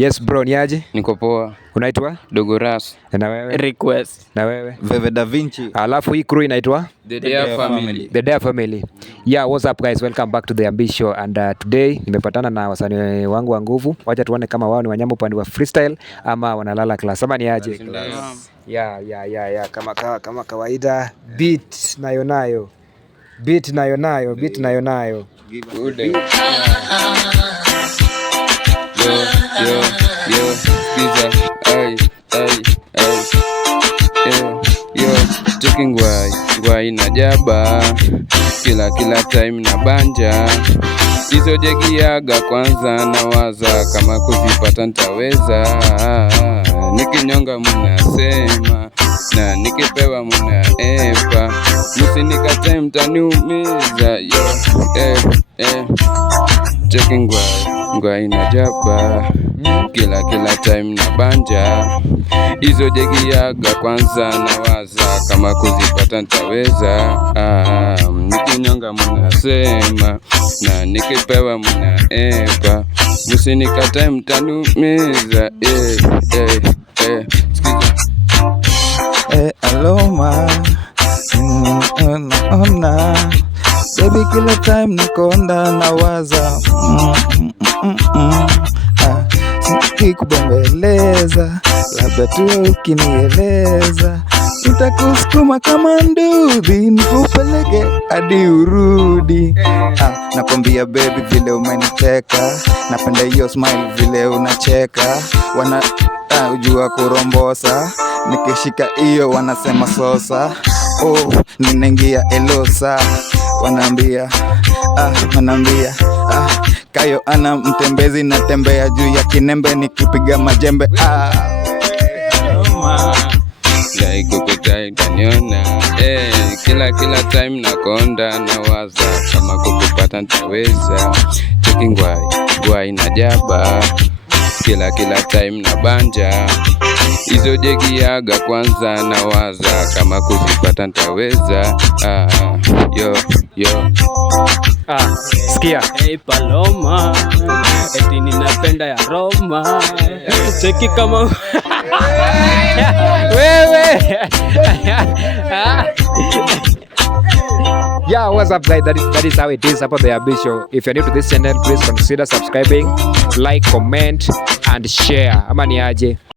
Yes bro, ni aje? Niko poa. Unaitwa? Dogo Ras. Na wewe? Request. Na wewe? Veve Da Vinci. Alafu hii crew inaitwa? The Dare Family. The Dare Family. Yeah, what's up guys? Welcome back to the Ambi Show and today nimepatana na wasanii wangu wa nguvu. Wacha tuone kama wao ni wanyama upande wa freestyle ama wanalala class. Ama ni aje? Yeah. Kama kawaida beat nayo. Beat nayo. Yo, skiza, checking why na jaba, kila time na banja, hizo jegiaga kwanza nawaza, kama kuzipata ntaweza, nikinyonga mnasema, na nikipewa mnaepa, msinikatae mtaniumiza, checking why na jaba, kila time na banja, hizo jegiaga kwanza nawaza, kama kuzipata ntaweza, nikinyonga mnasema, na nikipewa mnaepa, msinikatae mtanumiza. Aloma ona baby, kila time nikonda nawaza nikikubembeleza, labda tu ukinieleza, nitakusukuma kama nduthi, nikupeleke hadi urudi. Nakwambia baby, vile umeniteka, napenda hiyo smile vile unacheka, ujua kurombosa, nikishika hiyo wanasema sosa, ninaingia elosa, wanaambia Kayo ana mtembezi, natembea juu ya kinembe, nikipiga majembe Kukutai kaniona, kila time nakonda nawaza, kama kukupata ntaweza, checking why na jaba, kila time na banja, hizo jegiaga kwanza nawaza, kama kuzipata ntaweza, Sikia. Hey Paloma, eti ninapenda ya Roma, cheki kama wewe. Yeah, what's up guys? That is how it is about the Ambi Show. If you're new to this channel, please consider subscribing, like, comment and share. Ama ni aje?